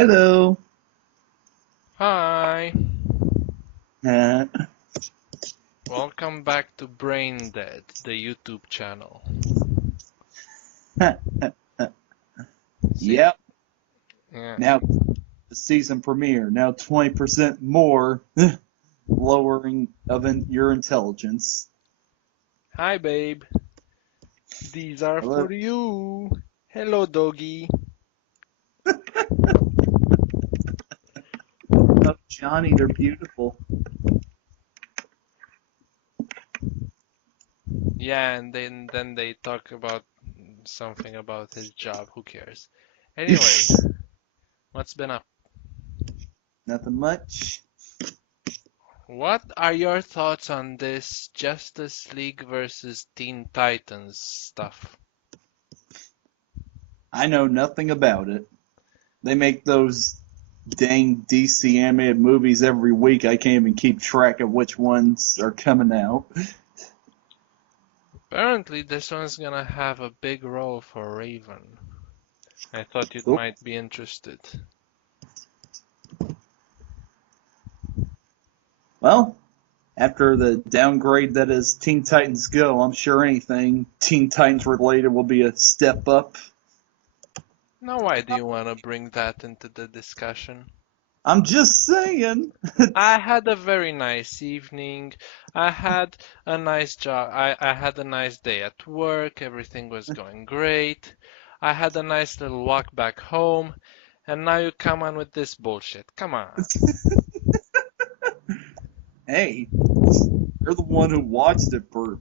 Hello. Hi, Uh, welcome back to Brain Dead, the YouTube channel. See, yep. yeah. Now the season premiere. Now 20% more lowering of your intelligence. Hi, babe. These are Hello. for you. Hello, doggy. Oh, Johnny, they're beautiful. Yeah, and then they talk about something about his job. Who cares? Anyway, what's been up? Nothing much. What are your thoughts on this Justice League versus Teen Titans stuff? I know nothing about it. They make those dang DC animated movies every week. I can't even keep track of which ones are coming out. Apparently, this one's gonna have a big role for Raven. I thought you Oh, might be interested. well, after the downgrade that is Teen Titans Go, I'm sure anything Teen Titans related will be a step up. Now, why do you want to bring that into the discussion? I'm just saying. I had a very nice evening. I had a nice job. I had a nice day at work. Everything was going great. I had a nice little walk back home. And now you come on with this bullshit. Come on. Hey, you're the one who watched it for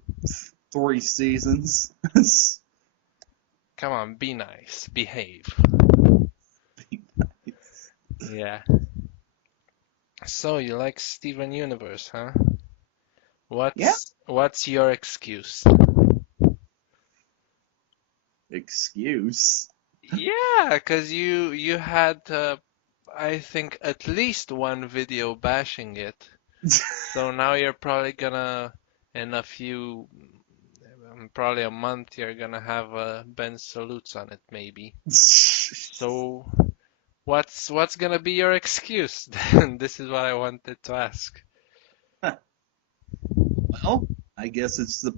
3 seasons. Come on, be nice. Behave. Yeah. So you like Steven Universe, huh? Yeah, What's your excuse? excuse. Yeah, 'cause you had I think at least one video bashing it. So now you're probably gonna in a few probably a month you're gonna have Ben salutes on it maybe. So what's gonna be your excuse then? This is what I wanted to ask. Well, I guess it's the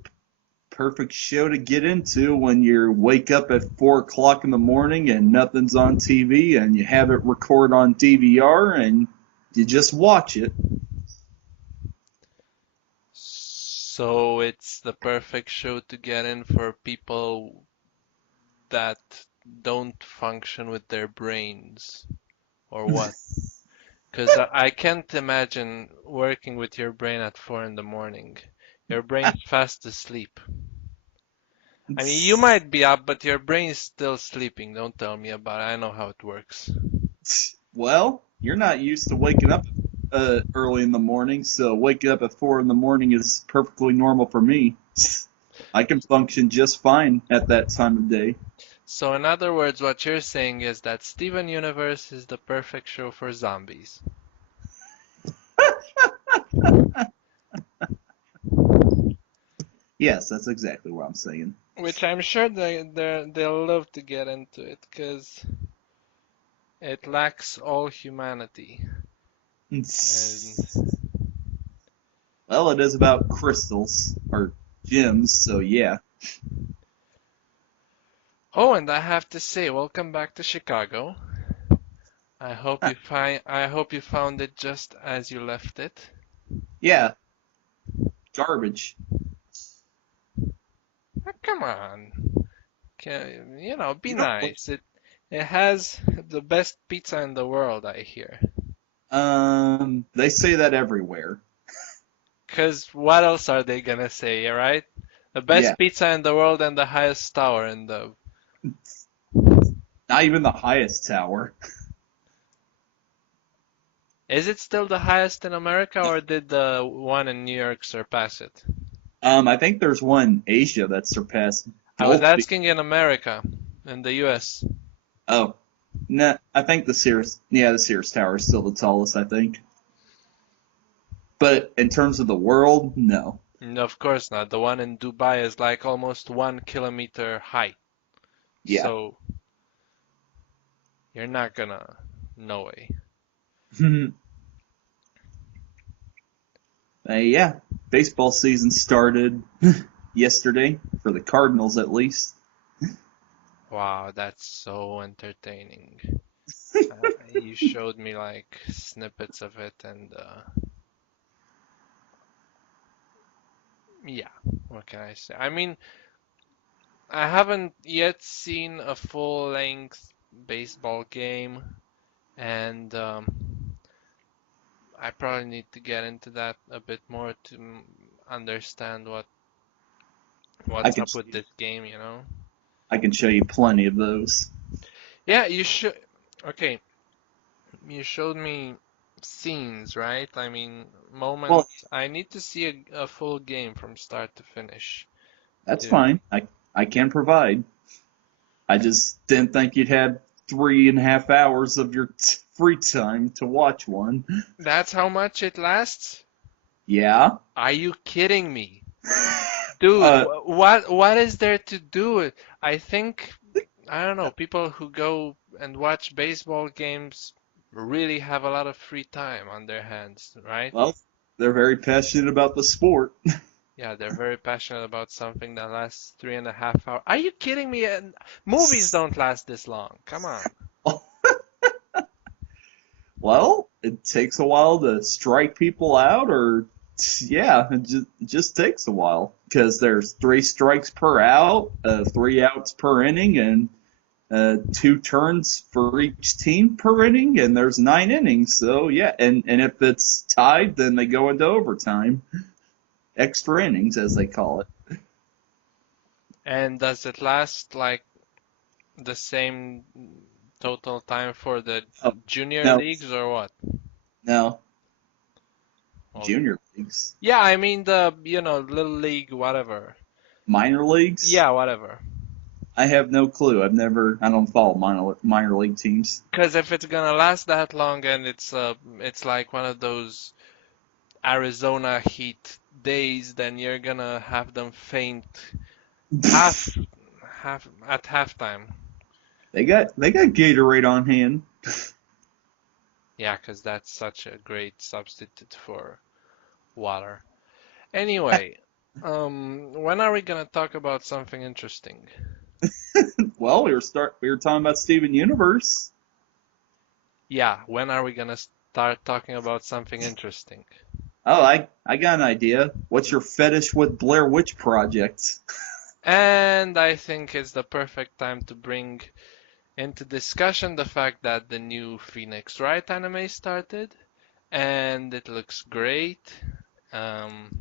perfect show to get into when you wake up at 4 o'clock in the morning and nothing's on TV and you have it record on DVR and you just watch it. So it's the perfect show to get in for people that don't function with their brains or what? Because I can't imagine working with your brain at 4 in the morning. Your brain's fast asleep. I mean, you might be up, but your brain's still sleeping. Don't tell me about it. I know how it works. Well, you're not used to waking up early in the morning, so waking up at 4 in the morning is perfectly normal for me. I can function just fine at that time of day. So, in other words, what you're saying is that Steven Universe is the perfect show for zombies. Yes, that's exactly what I'm saying. Which I'm sure they'll love to get into it, because it lacks all humanity. And Well, it is about crystals or gems, so yeah. oh, and I have to say, welcome back to Chicago. I hope you found it just as you left it. Yeah, garbage. Come on. Be You don't like, nice. It has the best pizza in the world, I hear. they say that everywhere. 'Cause what else are they gonna say, right? The Yeah, best pizza in the world and the highest tower in the. not even the highest tower. Is it still the highest in America, or did the one in New York surpass it? I think there's one in Asia that surpassed I was both. asking in America, in the US. Oh, no, I think the Sears Tower is still the tallest, I think. But in terms of the world, no. No, of course not. The one in Dubai is like almost 1 kilometer high. Yeah. So you're not gonna No way. Yeah, baseball season started yesterday for the Cardinals at least. Wow, that's so entertaining. You showed me like snippets of it, and yeah, what can I say? I mean, I haven't yet seen a full-length baseball game, and I probably need to get into that a bit more to understand I what's can up with this game, you know? I can show you plenty of those. Yeah, you should. Okay, you showed me scenes, right? I mean, Well, moments. I need to see a full game from start to finish. that's To fine. I can provide. I just didn't think you'd have 3.5 hours of your free time to watch one. That's how much it lasts? Yeah. Are you kidding me? Dude, Uh, what is there to do? I think I don't know, people who go and watch baseball games really have a lot of free time on their hands, right? well, they're very passionate about the sport. Yeah, they're very passionate about something that lasts 3.5 hours. Are you kidding me? And movies don't last this long. Come on. Well, it takes a while to strike people out, or yeah, it just takes a while because there's 3 strikes per out, 3 outs per inning, and 2 turns for each team per inning, and there's 9 innings. So yeah, and if it's tied, then they go into overtime, extra innings as they call it. And does it last like the same total time for the Oh, junior no, leagues or what? no, Well, junior leagues, yeah, I mean the, little league, whatever. minor leagues. Yeah, whatever. I have no clue. I don't follow minor league teams. Because if it's gonna last that long and it's like one of those Arizona heat days, then you're gonna have them faint half half at halftime. They got Gatorade on hand. Yeah, because that's such a great substitute for water. Anyway, when are we gonna talk about something interesting? Well, we were talking about Steven Universe. Yeah, when are we gonna start talking about something interesting? Oh, I got an idea. What's your fetish with Blair Witch Project? And I think it's the perfect time to bring into discussion the fact that the new Phoenix Wright anime started, and it looks great. Um,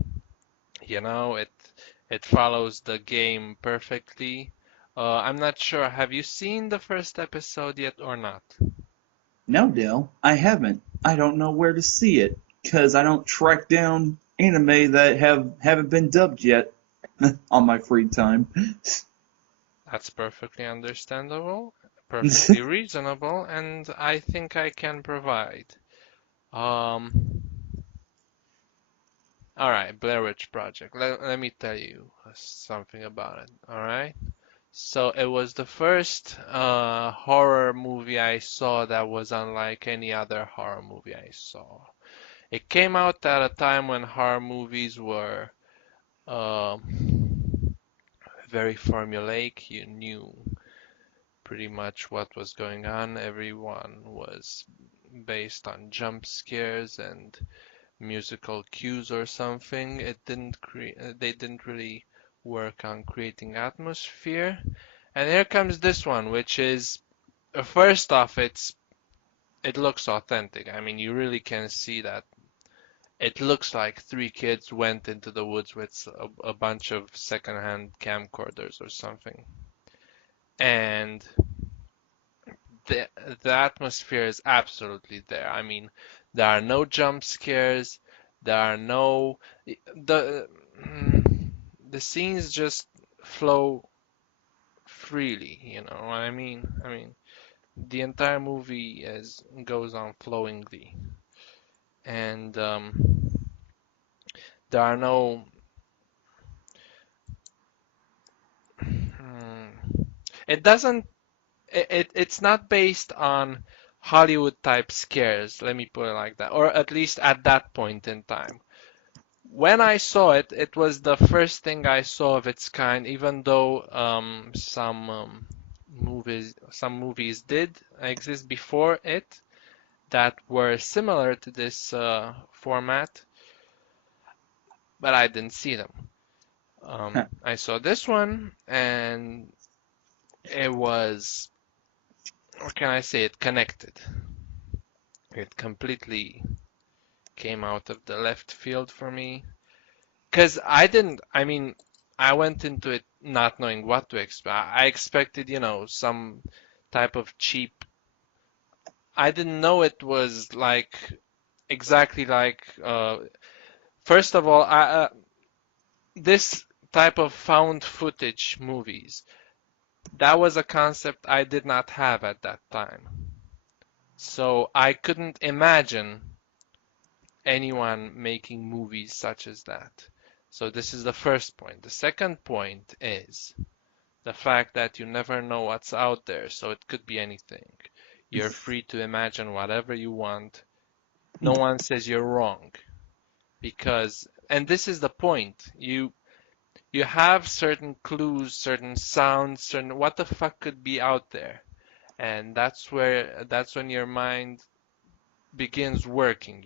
it follows the game perfectly. I'm not sure. Have you seen the first episode yet or not? No, Dale, I haven't. I don't know where to see it because I don't track down anime that haven't been dubbed yet on my free time. That's perfectly understandable, perfectly reasonable, and I think I can provide. Um, all right, Blair Witch Project. Let me tell you something about it. All right. So it was the first horror movie I saw that was unlike any other horror movie I saw. It came out at a time when horror movies were very formulaic. You knew pretty much what was going on. Everyone was based on jump scares and musical cues or something. They didn't really work on creating atmosphere. And here comes this one, which is first off, it looks authentic. I mean, you really can see that. It looks like 3 kids went into the woods with a bunch of secondhand camcorders or something. And the the atmosphere is absolutely there. I mean, there are no jump scares. There are no the the scenes just flow freely. You know what I mean? I mean, the entire movie is goes on flowingly, and there are no. Hmm, it doesn't. It's not based on Hollywood type scares, let me put it like that, or at least at that point in time. When I saw it, it was the first thing I saw of its kind, even though some movies did exist before it that were similar to this format, but I didn't see them. I saw this one, and it was, what can I say? It connected. It completely came out of the left field for me. Because I mean, I went into it not knowing what to expect. I expected, some type of cheap. I didn't know it was like exactly like. First of all, this type of found footage movies, that was a concept I did not have at that time. So I couldn't imagine anyone making movies such as that. So this is the first point. The second point is the fact that you never know what's out there, so it could be anything. You're free to imagine whatever you want. No one says you're wrong because, and this is the point. You have certain clues, certain sounds, certain what the fuck could be out there. And that's when your mind begins working,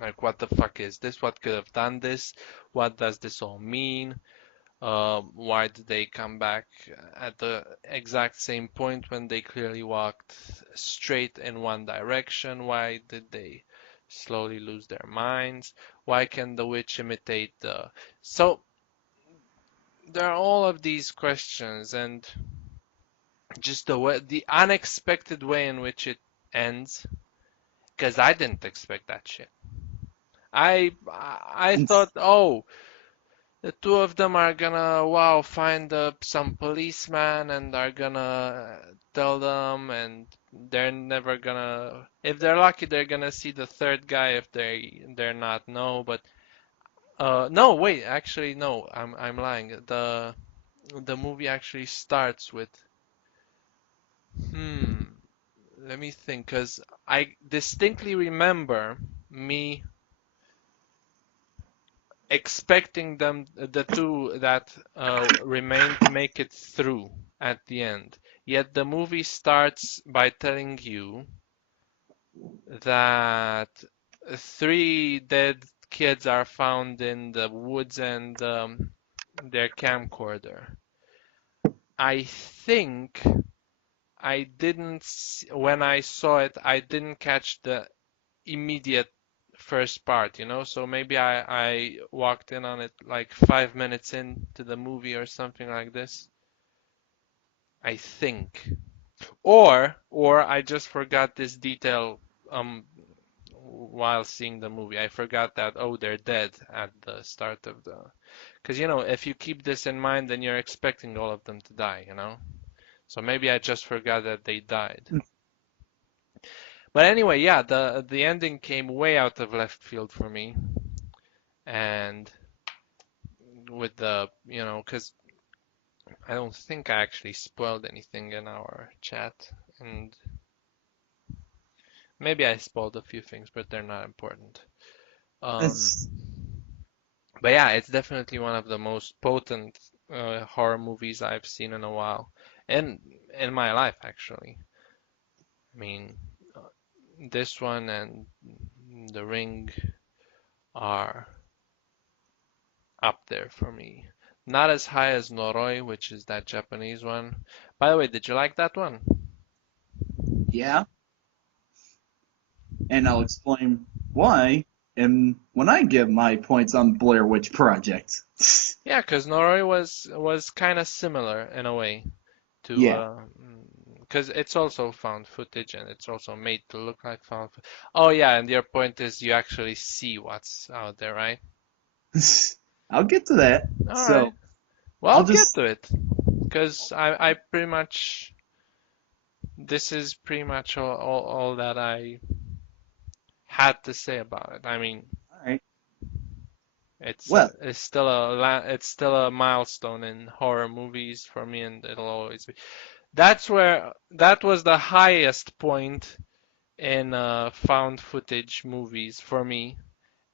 Like what the fuck is this? What could have done this? What does this all mean? Why did they come back at the exact same point when they clearly walked straight in one direction? Why did they slowly lose their minds? Why can the witch imitate the... So there are all of these questions, and just the unexpected way in which it ends, because I didn't expect that shit. I thought, oh, the two of them are gonna, wow, find some policeman and are gonna tell them, and they're never gonna, if they're lucky, they're gonna see the third guy. If they're not, no. But no, wait, actually, no, I'm lying. The movie actually starts with, hmm, let me think, because I distinctly remember me expecting them, the two that remain, to make it through at the end. Yet the movie starts by telling you that three dead kids are found in the woods and their camcorder. I think I didn't, when I saw it, I didn't catch the immediate first part, so maybe I walked in on it like 5 minutes into the movie or something like this, I think. Or I just forgot this detail while seeing the movie. I forgot that, oh, they're dead at the start of the, because if you keep this in mind, then you're expecting all of them to die. So maybe I just forgot that they died. But anyway, yeah, the ending came way out of left field for me. And with because I don't think I actually spoiled anything in our chat, and maybe I spoiled a few things, but they're not important. Um, It's, but yeah, it's definitely one of the most potent horror movies I've seen in a while, and in my life actually. I mean, this one and The Ring are up there for me. Not as high as Noroi, which is that Japanese one. By the way, did you like that one? yeah, and I'll explain why. And when I give my points on Blair Witch Project, Yeah, because Noroi was kind of similar in a way yeah, to because it's also found footage and it's also made to look like found footage. Oh yeah, and your point is you actually see what's out there, right? I'll get to that. All right. So Well, I'll get just to it, because I pretty much, this is pretty much all that I had to say about it. I mean, all right. it's Well, it's still a milestone in horror movies for me, and it'll always be. that was the highest point in found footage movies for me,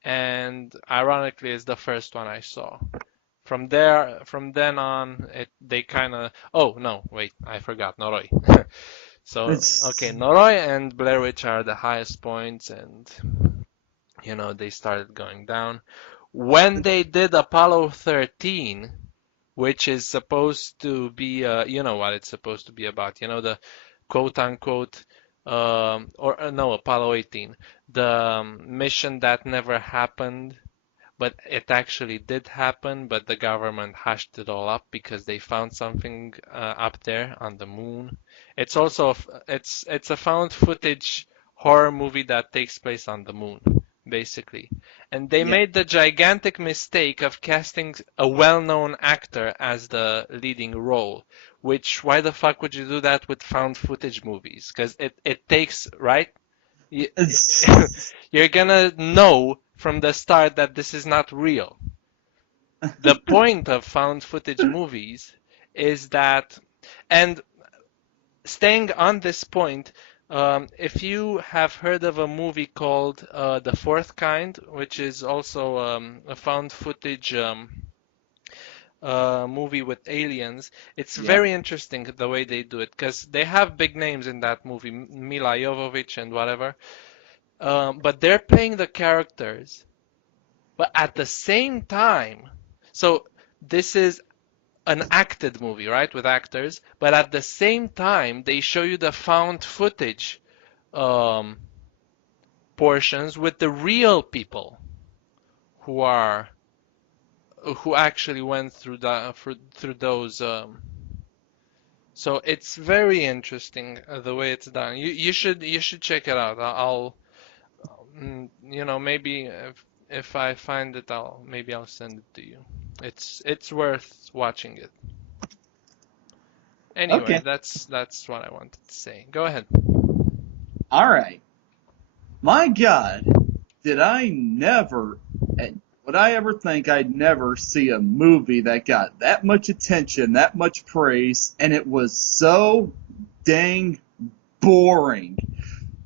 and ironically, it's the first one I saw. From then on, they kind of. Oh no, wait, I forgot Noroi. So okay, It's Noroi and Blair Witch are the highest points, and they started going down. When they did Apollo 13, which is supposed to be, what it's supposed to be about, the quote unquote, or no, Apollo 18, the mission that never happened, but it actually did happen, but the government hushed it all up because they found something up there on the moon. It's also it's a found footage horror movie that takes place on the moon, basically. And they yeah. made the gigantic mistake of casting a well-known actor as the leading role. Which why the fuck would you do that with found footage movies? Because it takes, right? You, It's you're gonna know from the start that this is not real. The point of found footage movies is that, and staying on this point, if you have heard of a movie called The Fourth Kind, which is also a found footage movie with aliens, it's yeah. very interesting the way they do it because they have big names in that movie, Mila Jovovich and whatever, but they're playing the characters. But at the same time, so this is an acted movie, right, with actors, but at the same time, they show you the found footage um, portions with the real people who are who actually went through through those. So it's very interesting the way it's done. You should check it out. Maybe if I find it, I'll send it to you. It's worth watching it. Anyway, Okay. that's what I wanted to say. Go ahead. All right. My God, did I never, would I ever think I'd never see a movie that got that much attention, that much praise, and it was so dang boring?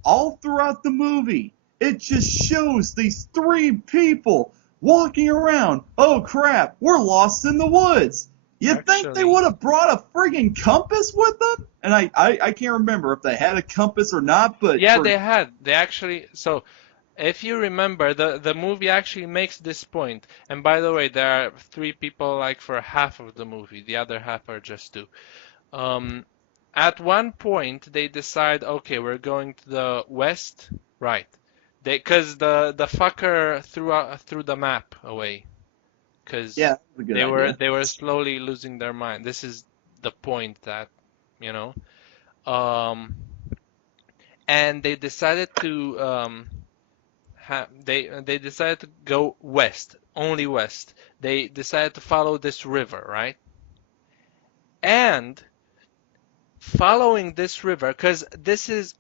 All throughout the movie, it just shows these three people walking around. Oh crap, we're lost in the woods. You think they Actually, would have brought a friggin' compass with them? And I can't remember if they had a compass or not, but yeah, for they had. They actually. So, if you remember, the movie actually makes this point. And by the way, there are three people like for half of the movie. The other half are just two. Um, at one point, they decide, okay, we're going to the west, right? Because the fucker threw the map away, yeah, because that was a good they were idea. slowly losing their mind. This is the point that, you know, um, and they decided to they decided to go west, only west. They decided to follow this river, right? And following this river, because this is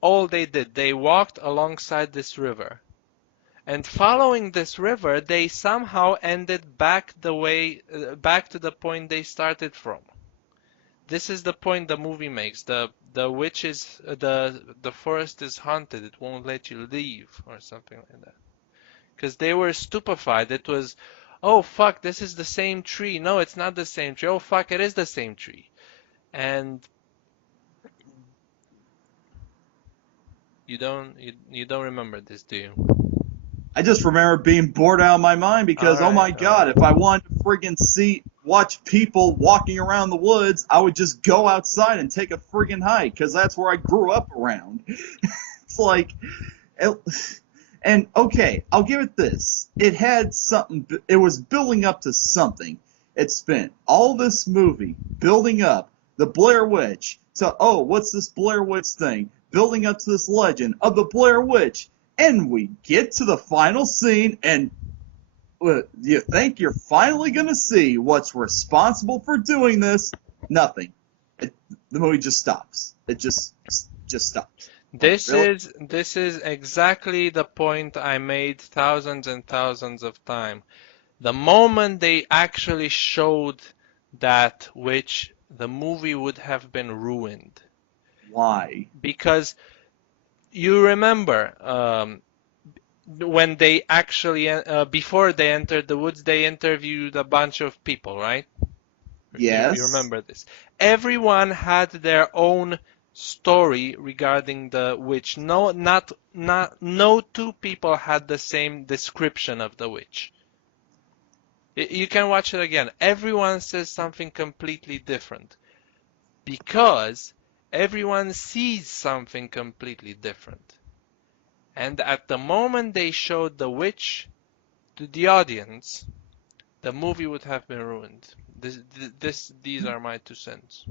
all they did. They walked alongside this river. And following this river, they somehow ended back to the point they started from. This is the point the movie makes. The witch is the forest is haunted. It won't let you leave or something like that. Because they were stupefied. It was, oh fuck, this is the same tree. No, it's not the same tree. Oh fuck, it is the same tree. And you don't remember this, do you? I just remember being bored out of my mind All because, oh right, my all right. God, if I wanted to friggin' watch people walking around the woods, I would just go outside and take a friggin' hike because that's where I grew up around. It's like, it, and okay, I'll give it this. It had something, it was building up to something. It spent all this movie building up the Blair Witch. So, oh, what's this Blair Witch thing? Building up to this legend of the Blair Witch. And we get to the final scene, and you think you're finally going to see what's responsible for doing this? Nothing. It, the movie just stops. It just stops. Like, This really? is this is exactly the point I made thousands and thousands of times. The moment they actually showed that witch, the movie would have been ruined. Why? Because you remember, when they actually, before they entered the woods, they interviewed a bunch of people, right? You Yes. remember this. Everyone had their own story regarding the witch. No two people had the same description of the witch. You can watch it again. Everyone says something completely different because everyone sees something completely different. And at the moment they showed the witch to the audience, the movie would have been ruined. These are my 2 cents.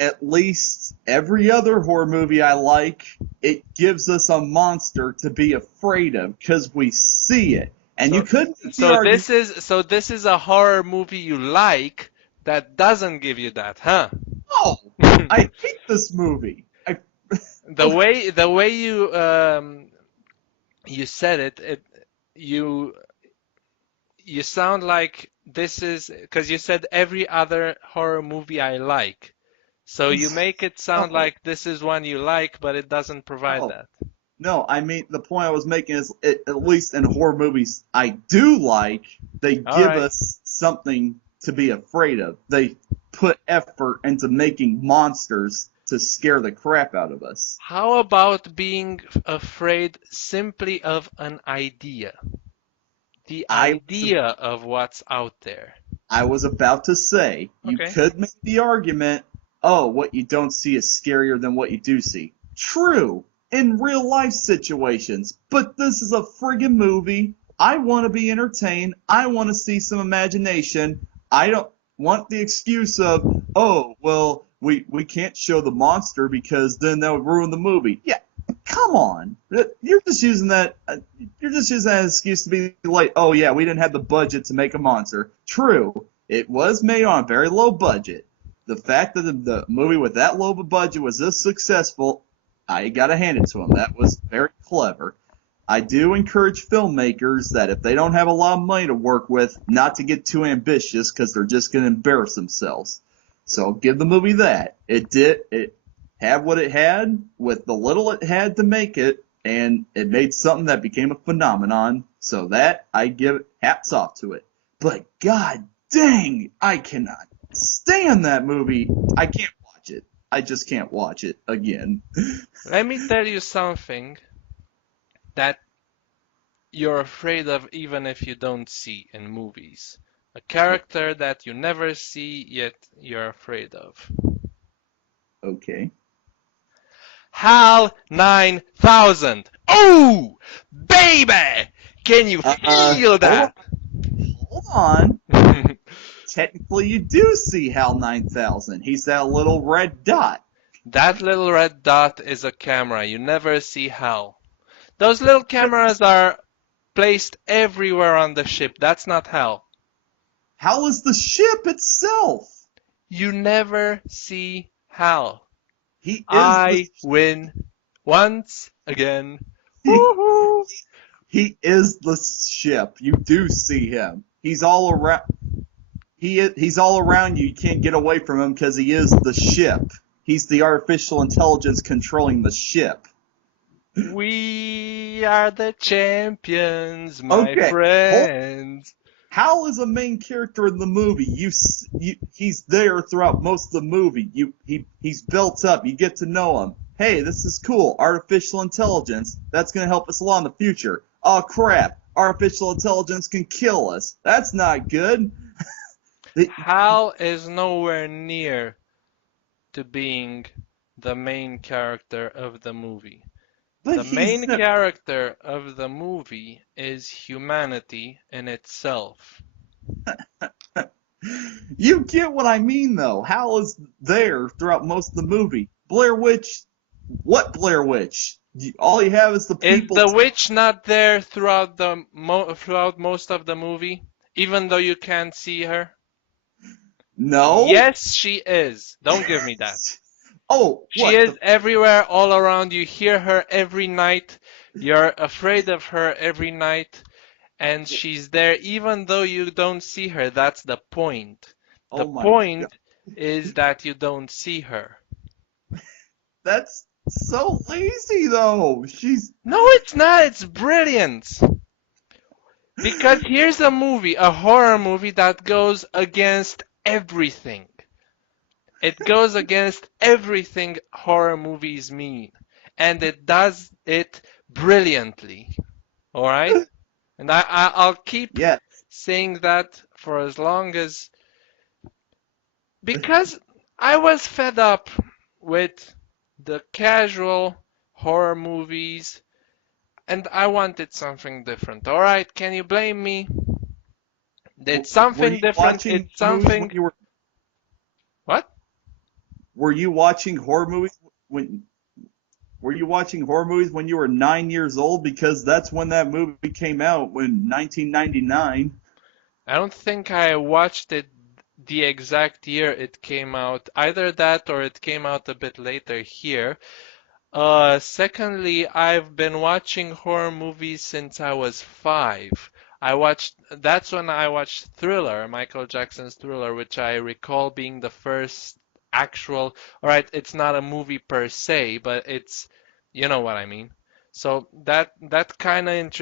At least every other horror movie I like, it gives us a monster to be afraid of because we see it. And you So, could make the so argument, this is a horror movie you like that doesn't give you that, huh? oh, I hate this movie. The way you said it you you sound like this is because you said every other horror movie I like. So you make it sound No, like this is one you like, but it doesn't provide no. that. No, I mean the point I was making is at least in horror movies I do like, they All give right. us something to be afraid of. They put effort into making monsters to scare the crap out of us. How about being afraid simply of an idea? The I was idea of what's out there. I was about to say you Okay. could make the argument, oh, what you don't see is scarier than what you do see. True, in real life situations, but this is a friggin' movie. I want to be entertained. I want to see some imagination. I don't want the excuse of, oh, well, we can't show the monster because then that would ruin the movie. Yeah, come on. You're just using that. You're just using that excuse to be like, oh yeah, we didn't have the budget to make a monster. True, it was made on a very low budget. The fact that the movie with that low of a budget was this successful, I gotta hand it to them. That was very clever. I do encourage filmmakers that if they don't have a lot of money to work with, not to get too ambitious because they're just going to embarrass themselves. So I'll give the movie that. It had what it had with the little it had to make it, and it made something that became a phenomenon. So that, I give hats off to it. But god dang, I cannot stand that movie. I can't watch it. I just can't watch it again. Let me tell you something that you're afraid of even if you don't see in movies. A character that you never see yet you're afraid of. Okay. HAL 9000. Oh, baby! Can you feel Hold that? hold on. Technically, you do see HAL 9000. He's that little red dot. That little red dot is a camera. You never see HAL. Those little cameras are placed everywhere on the ship. That's not HAL. HAL is the ship itself. You never see HAL. He is the I win once again. he, Woohoo! he is the ship. You do see him. He's all around. He's all around you. You can't get away from him because he is the ship. He's the artificial intelligence controlling the ship. We are the champions, my Okay, hold friends. Hal is a main character in the movie. He's there throughout most of the movie. He's built up. You get to know him. Hey, this is cool. Artificial intelligence. That's gonna help us a lot in the future. Oh crap! Artificial intelligence can kill us. That's not good. Hal is nowhere near to being the main character of the movie. But The main character of the movie is humanity in itself. You get what I mean, though. Hal is there throughout most of the movie. Blair Witch. What Blair Witch? All you have is the Is people. the witch not there throughout throughout most of the movie, even though you can't see her? No. Yes, she is. Don't give me that. Oh, She what? is everywhere, all around. You hear her every night. You're afraid of her every night. And she's there even though you don't see her. That's the point. The Oh my God. point is that you don't see her. That's so lazy though. She's No, it's not. It's brilliant. Because here's a horror movie that goes against everything. It goes against everything horror movies mean. And it does it brilliantly. Alright? And I'll keep yeah. saying that for as long as. Because I was fed up with the casual horror movies and I wanted something different. Alright, can you blame me? It's Were something you different. watching It's movies when something. you What? were you watching horror movies when were you watching horror movies when you were 9 years old? Because that's when that movie came out, when 1999. I don't think I watched it the exact year it came out. Either that or it came out a bit later here. Secondly, I've been watching horror movies since I was 5. That's when I watched Thriller, Michael Jackson's Thriller, which I recall being the first actual, alright, it's not a movie per se, but you know what I mean. So that kind of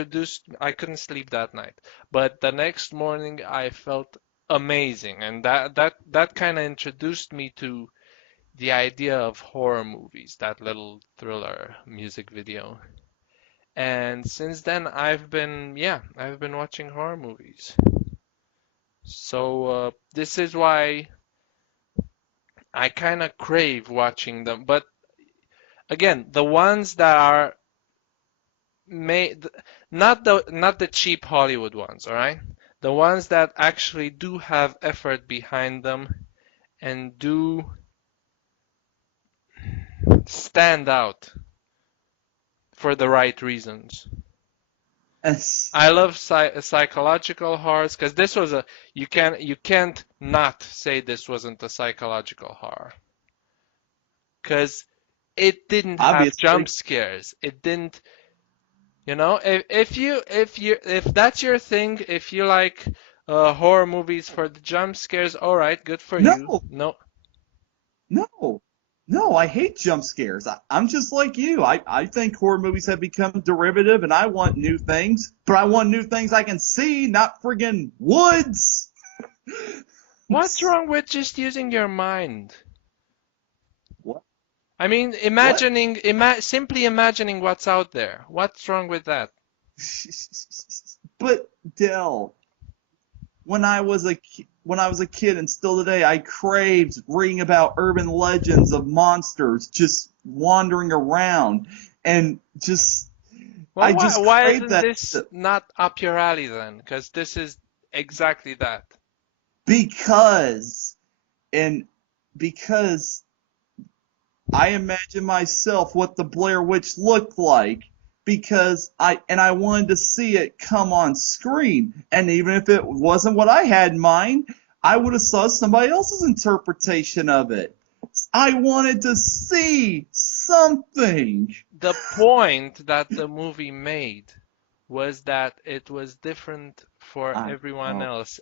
I couldn't sleep that night. But the next morning I felt amazing, and that kind of introduced me to the idea of horror movies, that little Thriller music video. And since then, I've been watching horror movies. So this is why I kind of crave watching them. But again, the ones that are made, not the cheap Hollywood ones, all right? The ones that actually do have effort behind them and do stand out for the right reasons. As- I love psychological horrors because this was a you can't not say this wasn't a psychological horror because it didn't have Obviously. jump scares. It didn't, if that's your thing, if you like horror movies for the jump scares, all right, good for you. No, No, no, no, I hate jump scares. I'm just like you. I think horror movies have become derivative and I want new things, but I want new things I can see, not friggin' woods. what's wrong with just using your mind? What? I mean, What? simply imagining what's out there. What's wrong with that? But Dell, when I was a kid and still today, I craved reading about urban legends of monsters just wandering around and just Well, I why just why craved isn't that this not up your alley then? Because this is exactly that. because and because I imagine myself what the Blair Witch looked like because I wanted to see it come on screen. And even if it wasn't what I had in mind, I would have saw somebody else's interpretation of it. I wanted to see something. The point that the movie made was that it was different for I everyone know. else.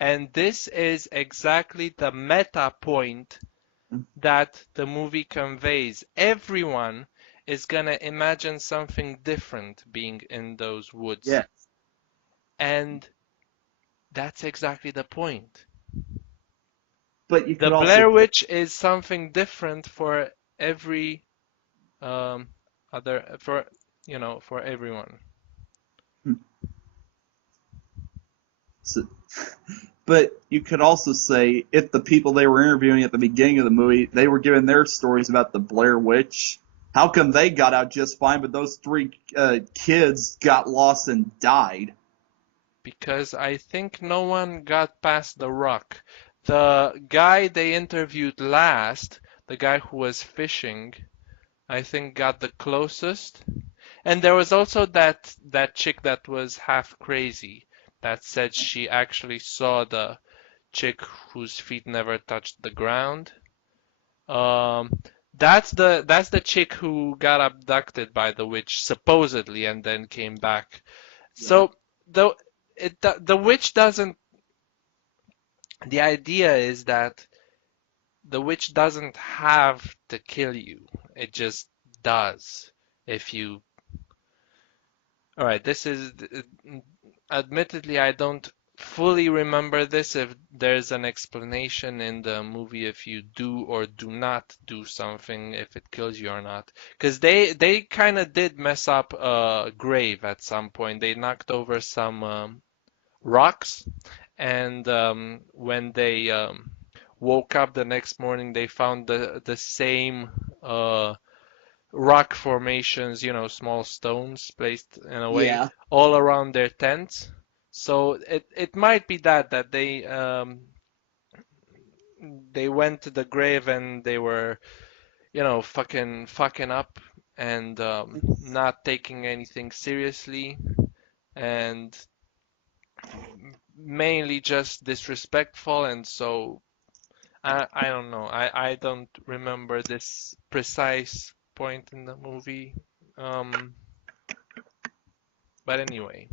And this is exactly the meta point that the movie conveys. Everyone is gonna imagine something different being in those woods. Yeah, And that's exactly the point. but you The could also Blair Witch is something different for every um, for for everyone. so, but you could also say if the people they were interviewing at the beginning of the movie, they were giving their stories about the Blair Witch. How come they got out just fine, but those three kids got lost and died? Because I think no one got past the rock. The guy they interviewed last, the guy who was fishing, I think got the closest. And there was also that chick that was half crazy that said she actually saw the chick whose feet never touched the ground. Um, that's the chick who got abducted by the witch supposedly and then came back. Yeah. So the witch doesn't the idea is that the witch doesn't have to kill you. It just does. If you, all right, this is, admittedly, I don't fully remember this, if there's an explanation in the movie if you do or do not do something, if it kills you or not. Because they kind of did mess up a grave at some point. They knocked over some rocks, and when they woke up the next morning, they found the same rock formations, small stones placed in a way Yeah. all around their tents. So it might be that they went to the grave and they were, fucking up, and not taking anything seriously, and mainly just disrespectful. And so I don't know. I don't remember this precise point in the movie. Um, but anyway,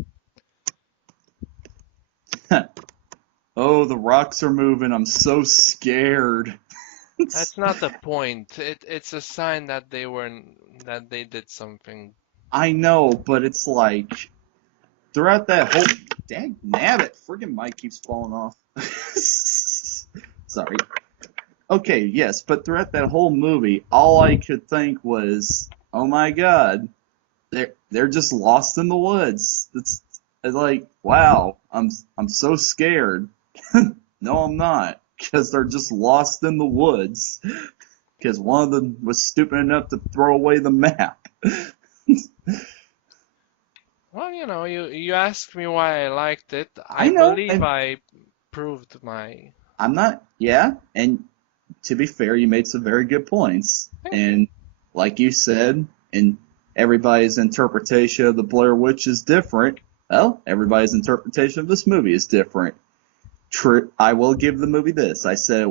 Oh, the rocks are moving. I'm so scared. that's not the point. It's a sign that that they did something. I know, but it's like throughout that whole dang nabbit, friggin' mic keeps falling off. Sorry. Okay, yes, but throughout that whole movie, all I could think was, "Oh my God, they're just lost in the woods." It's like, wow, I'm so scared. No, I'm not, because they're just lost in the woods. Because one of them was stupid enough to throw away the map. Well, you asked me why I liked it. I I know, believe and I proved my. I'm not. Yeah, and to be fair, you made some very good points. Thank you. And like you said, and everybody's interpretation of the Blair Witch is different. Well, everybody's interpretation of this movie is different. True, I will give the movie this. I said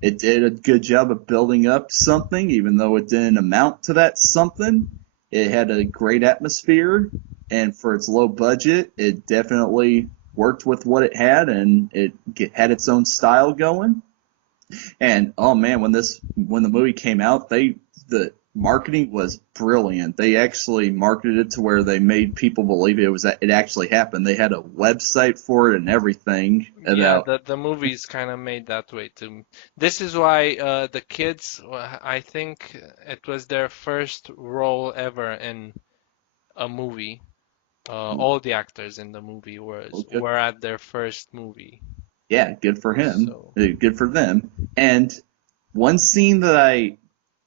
it did a good job of building up something, even though it didn't amount to that something. It had a great atmosphere, and for its low budget, it definitely worked with what it had, and it had its own style going. And oh man, when the movie came out, the marketing was brilliant. They actually marketed it to where they made people believe it actually happened. They had a website for it and everything Yeah, about. the movie's kind of made that way too. This is why the kids, I think it was their first role ever in a movie. All the actors in the movie Well, good, were at their first movie. yeah, good for him, So, good for them. And one scene that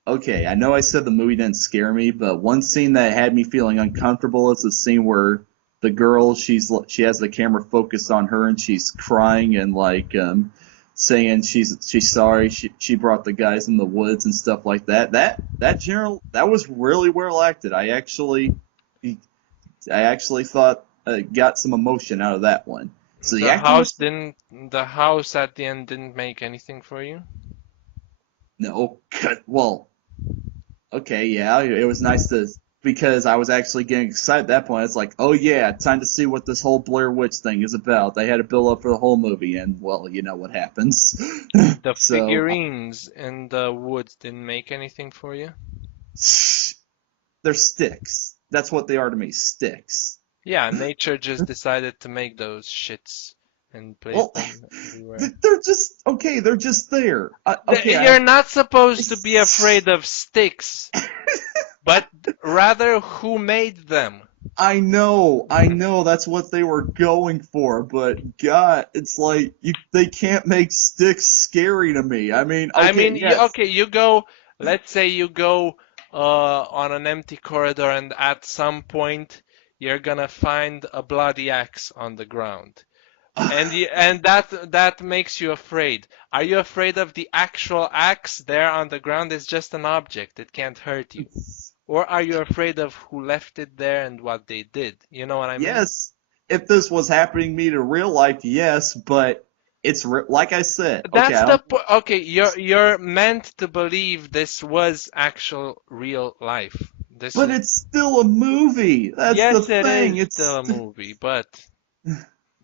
okay, I know I said the movie didn't scare me, but one scene that had me feeling uncomfortable is the scene where the girl she has the camera focused on her and she's crying and like saying she's sorry she brought the guys in the woods and stuff like that. That was really well acted. I actually thought got some emotion out of that one. So the acting was the house at the end didn't make anything for you? no, well, okay, yeah, it was nice to because I was actually getting excited at that point. It's like, oh yeah, time to see what this whole Blair Witch thing is about. They had to build up for the whole movie, and well, you know what happens. The So figurines in the woods didn't make anything for you? they're sticks. That's what they are to me, sticks. Yeah, nature just decided to make those shits and place Well, them everywhere. they're just okay. They're just there. Okay, You're not supposed to be afraid of sticks, but rather who made them. I know that's what they were going for, but God, it's like they can't make sticks scary to me. I mean, I okay, mean, yes, you go, let's say you go on an empty corridor, and at some point you're gonna find a bloody axe on the ground. And that makes you afraid. Are you afraid of the actual axe there on the ground? It's just an object. It can't hurt you. Or are you afraid of who left it there and what they did? You know what I mean? yes. If this was happening to me to real life, yes, but like I said, okay, That's I the don't. po Okay, you're meant to believe this was actual real life. This But is it's still a movie. That's the Yes, it is thing. still a movie, but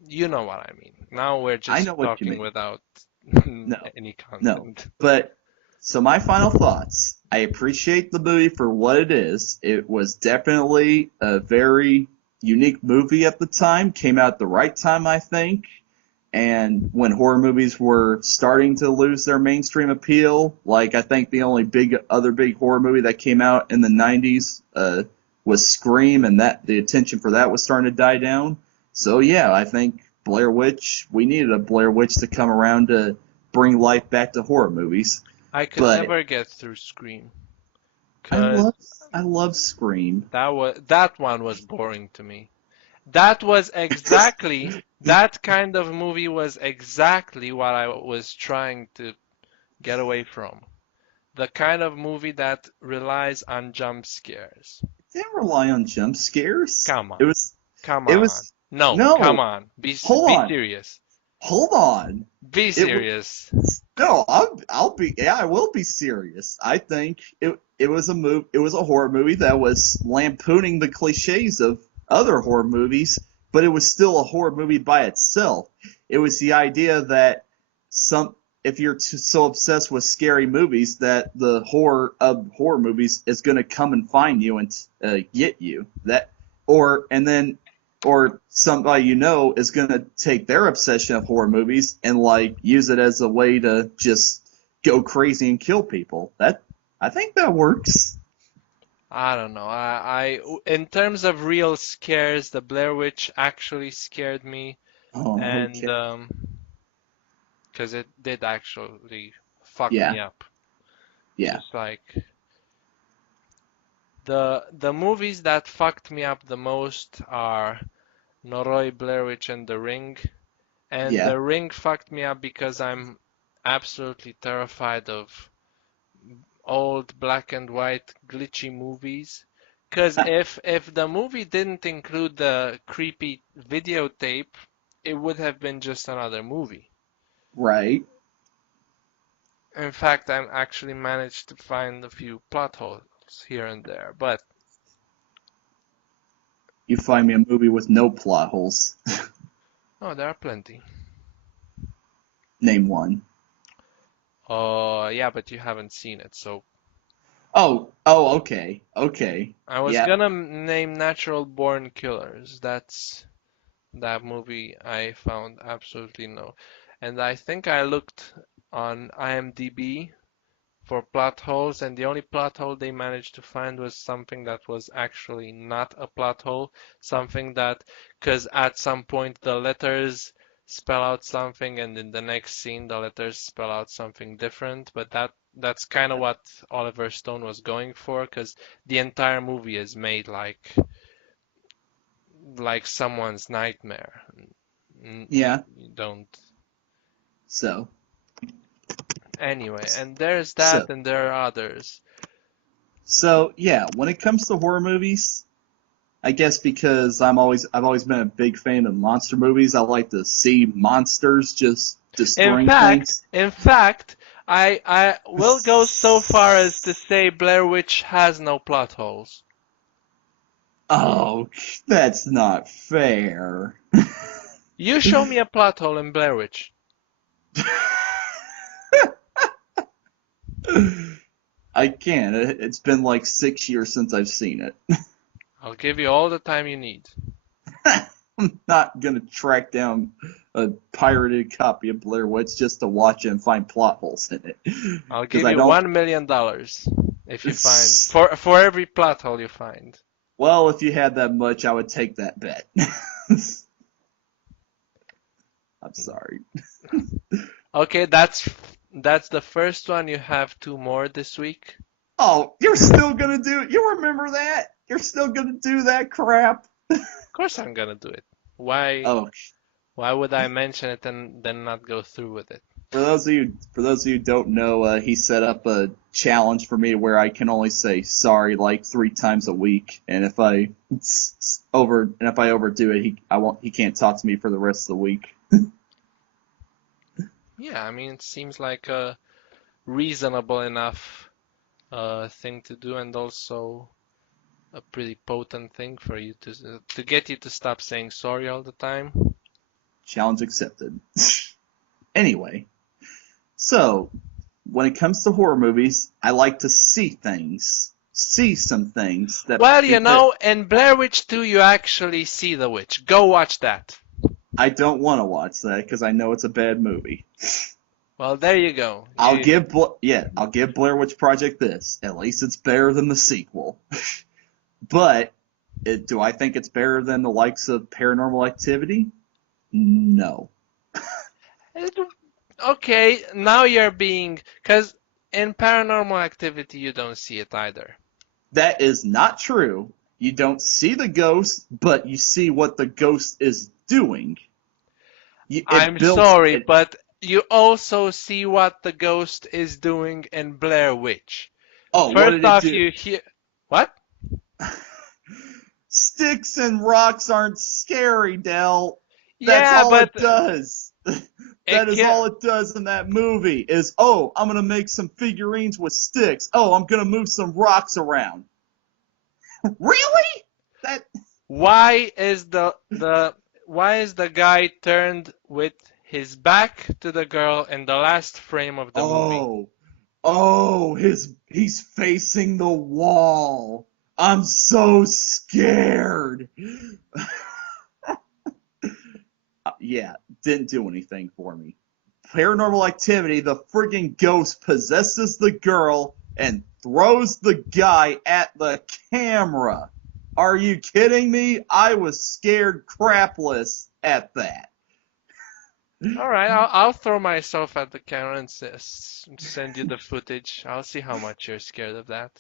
you know what I mean. Now we're I just know what you talking mean. without No, any no. content. But so my final thoughts. I appreciate the movie for what it is. It was definitely a very unique movie at the time. Came out at the right time, I think. And when horror movies were starting to lose their mainstream appeal, like I think the only big horror movie that came out in the 90s was Scream, and that the attention for that was starting to die down. So yeah, I think Blair Witch, we needed a Blair Witch to come around to bring life back to horror movies. I could But never get through Scream, I 'cause love I love Scream. that one was boring to me. That was exactly that kind of movie was exactly what I was trying to get away from. The kind of movie that relies on jump scares. It didn't rely on jump scares. Come It on. was Come it on. was No, come no. on. Hold Be on. serious. Hold on. Be It was serious. no. I'll be. Yeah, I will be serious. I think it was a move. It was a horror movie that was lampooning the cliches of other horror movies, but it was still a horror movie by itself. It was the idea that some if you're so obsessed with scary movies that the horror of horror movies is going to come and find you and get you that or and then or somebody you know is going to take their obsession of horror movies and like use it as a way to just go crazy and kill people. That I think that works. I don't know. In terms of real scares, the Blair Witch actually scared me, Oh, and okay. 'cause it did actually fuck Yeah, me up. yeah. Just like the movies that fucked me up the most are Noroi, Blair Witch, and The Ring. And Yeah. The Ring fucked me up because I'm absolutely terrified of old black and white glitchy movies. Because if the movie didn't include the creepy videotape, it would have been just another movie. Right. In fact, I actually managed to find a few plot holes here and there, but You find me a movie with no plot holes. oh, there are plenty. Name one. Yeah, but you haven't seen it, so Oh, okay. Okay. I was Yeah. gonna name Natural Born Killers. That's that movie I found absolutely no. And I think I looked on IMDb for plot holes, and the only plot hole they managed to find was something that was actually not a plot hole, something that, because at some point the letters spell out something, and in the next scene the letters spell out something different, but that's kind of what Oliver Stone was going for, because the entire movie is made like someone's nightmare. Yeah. You don't. So Anyway, and there's so that, and there are others. so yeah, when it comes to horror movies, I guess because I've always been a big fan of monster movies. I like to see monsters just In destroying fact, things. in fact, I will go so far as to say Blair Witch has no plot holes. Oh, that's not fair. You show me a plot hole in Blair Witch. I can't. It's been like 6 years since I've seen it. I'll give you all the time you need. I'm not gonna track down a pirated copy of Blair Witch just to watch it and find plot holes in it. I'll Because give I you don't. $1 million if you find for every plot hole you find. Well, if you had that much, I would take that bet. I'm sorry. Okay, that's the first one. You have two more this week. Oh, you're still gonna do it? You remember that? You're still gonna do that crap? Of course I'm gonna do it. Why Oh, why would I mention it and then not go through with it? for those of you who don't know, he set up a challenge for me where I can only say sorry like 3 times a week, and if I overdo it, he can't talk to me for the rest of the week. Yeah, I mean, it seems like a reasonable enough thing to do, and also a pretty potent thing for you to get you to stop saying sorry all the time. Challenge accepted. Anyway, so when it comes to horror movies, I like to see things, see some things that Well, because in Blair Witch 2, you actually see the witch. Go watch that. I don't want to watch that because I know it's a bad movie. Well, there you go. I'll give Blair Witch Project this. At least it's better than the sequel. But do I think it's better than the likes of Paranormal Activity? No. It- okay, now you're being, because in Paranormal Activity, you don't see it either. That is not true. You don't see the ghost, but you see what the ghost is doing. I'm sorry, but you also see what the ghost is doing in Blair Witch. Oh, what First did it off, do? you hear what? Sticks and rocks aren't scary, Dell. That's Yeah, all but it does. it That is can. all it does in that movie is, oh, I'm going to make some figurines with sticks. Oh, I'm going to move some rocks around. Really? That Why is the guy turned with his back to the girl in the last frame of the movie? Oh. Oh, he's facing the wall. I'm so scared. Yeah, didn't do anything for me. Paranormal Activity, the friggin' ghost possesses the girl and throws the guy at the camera. Are you kidding me? I was scared crapless at that. All right, I'll throw myself at the camera and send you the footage. I'll see how much you're scared of that.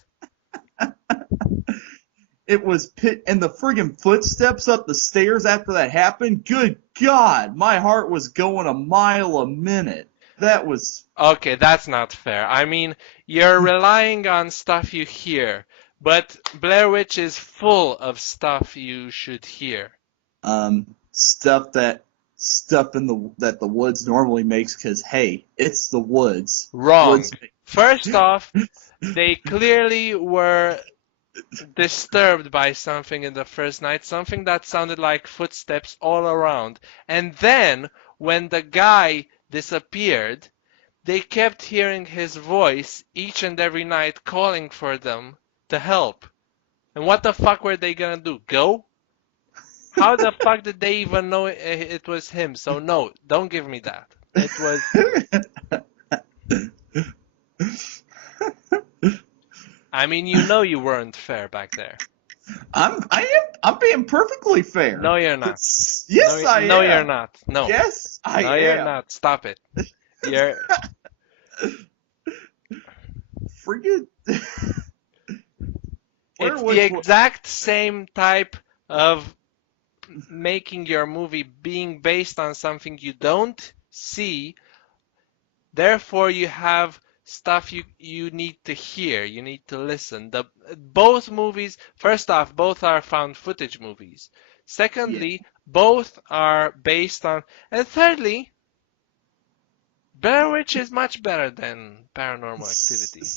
It was and the friggin' footsteps up the stairs after that happened. Good God, my heart was going a mile a minute. That was Okay, that's not fair. I mean, you're relying on stuff you hear, but Blair Witch is full of stuff you should hear. stuff in the woods normally makes because hey, it's the woods. Wrong. Woods. First off, they clearly were disturbed by something in the first night, something that sounded like footsteps all around. And then, when the guy disappeared, they kept hearing his voice each and every night calling for them to help. And what the fuck were they gonna do? Go? How the fuck did they even know it was him? So no, don't give me that. It was. I mean, you weren't fair back there. I'm being perfectly fair. No, you're not. Yes, I No, you're am. not. No. Yes, I No, you're am. not. Stop it. You're. Friggin' It's Blair the Witch. exact same type of making your movie being based on something you don't see. Therefore, you have stuff you need to hear, you need to listen. Both movies, first off, both are found footage movies. Yeah. Secondly, both are based on, and thirdly, Blair Witch is much better than Paranormal Activity.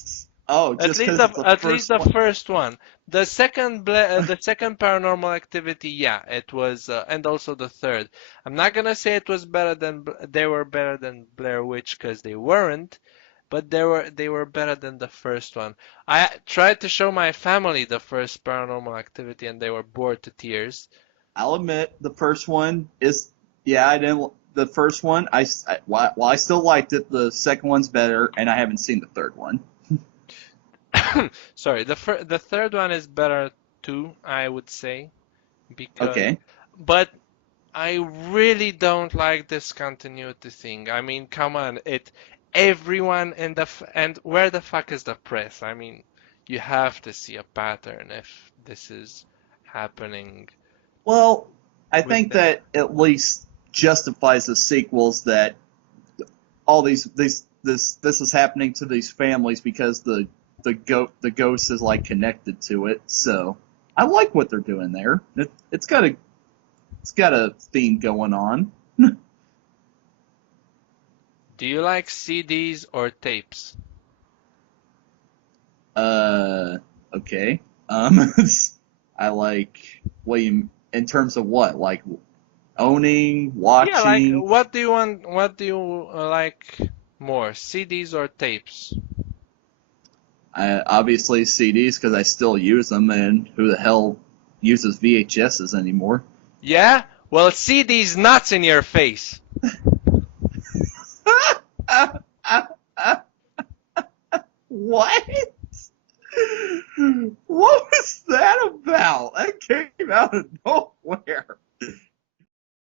Oh, At just least because it's the the first one. first one. The second Paranormal Activity, yeah, it was, and also the third. I'm not gonna say it was better than they were better than Blair Witch because they weren't, but they were better than the first one. I tried to show my family the first Paranormal Activity, and they were bored to tears. I'll admit the first one is yeah. I didn't. The first one, while I still liked it, the second one's better, and I haven't seen the third one. Sorry, the third one is better too, I would say, because Okay. but I really don't like this continuity thing. I mean, come on, everyone in and where the fuck is the press? I mean, you have to see a pattern if this is happening Well, I with think them. that at least justifies the sequels that all this is happening to these families because the ghost is like connected to it. So I like what they're doing there. It's got a theme going on. Do you like CDs or tapes? Uh, okay. Um, I like William in terms of what? Like owning, Yeah, like watching. what do you want? What do you like more, CDs or tapes? Obviously CDs because I still use them, and who the hell uses VHSs anymore? Yeah? Well, CDs nuts in your face. What? What was that about? That came out of nowhere.